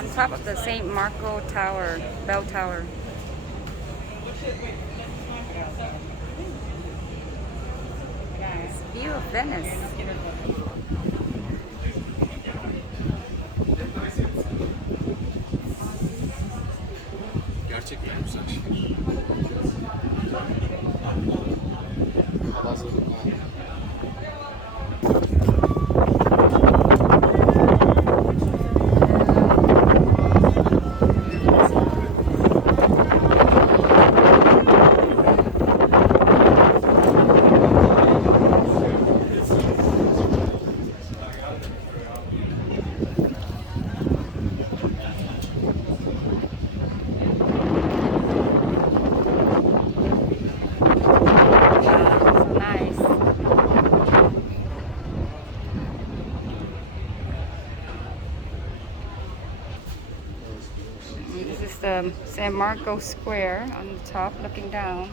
on top of the St. Marco Tower, bell tower. Nice view of Venice. Gerçekten güzel. This is the San Marco Square on the top, looking down.